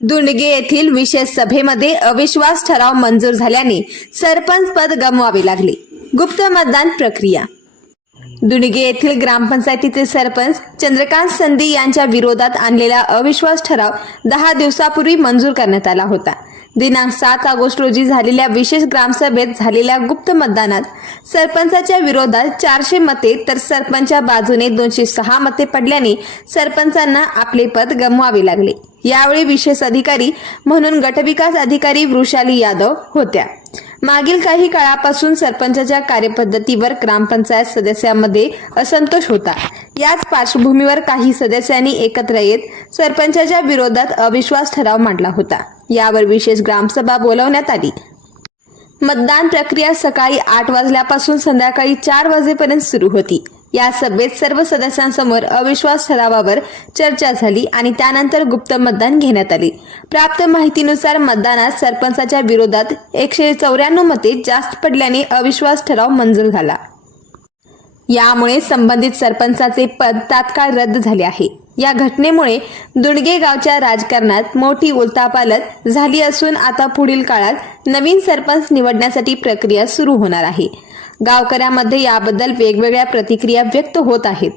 दुंडगे येथील विशेष सभेमध्ये अविश्वास ठराव मंजूर झाल्याने सरपंच पद गमवावे लागले. गुप्त मतदान प्रक्रिया. दुंडगे येथील ग्रामपंचायतीचे सरपंच चंद्रकांत संधी यांच्या विरोधात आणलेला अविश्वास ठराव दहा दिवसापूर्वी मंजूर करण्यात आला होता. दिनांक सात ऑगस्ट रोजी झालेल्या विशेष ग्रामसभेत झालेल्या गुप्त मतदानात सरपंचाच्या विरोधात चारशे मते तर सरपंचा बाजूने दोनशे सहा मते पडल्याने सरपंचांना आपले पद गमवावे लागले. यावेळी विशेष अधिकारी म्हणून गटविकास अधिकारी वृषाली यादव होत्या. मागील काही काळापासून सरपंचाच्या कार्यपद्धतीवर ग्रामपंचायत सदस्यांमध्ये असंतोष होता. याच पार्श्वभूमीवर काही सदस्यांनी एकत्र येत सरपंचाच्या विरोधात अविश्वास ठराव मांडला होता. यावर विशेष ग्रामसभा बोलवण्यात आली. मतदान प्रक्रिया सकाळी आठ वाजल्यापासून संध्याकाळी चार वाजेपर्यंत सुरू होती. या सभेत सर्व सदस्यांसमोर अविश्वास ठरावावर चर्चा झाली आणि त्यानंतर गुप्त मतदान घेण्यात आले. प्राप्त माहितीनुसार मतदानात सरपंचाच्या विरोधात एकशे चौऱ्याण्णव मते जास्त पडल्याने अविश्वास ठराव मंजूर झाला. यामुळे संबंधित सरपंचाचे पद तात्काळ रद्द झाले आहे. या घटनेमुळे दुणगे गावच्या राजकारणात मोठी उलथापालथ झाली असून आता पुढील काळात नवीन सरपंच निवडण्यासाठी प्रक्रिया सुरू होणार आहे. गावकऱ्यांमध्ये याबद्दल वेगवेगळ्या प्रतिक्रिया व्यक्त होत आहेत.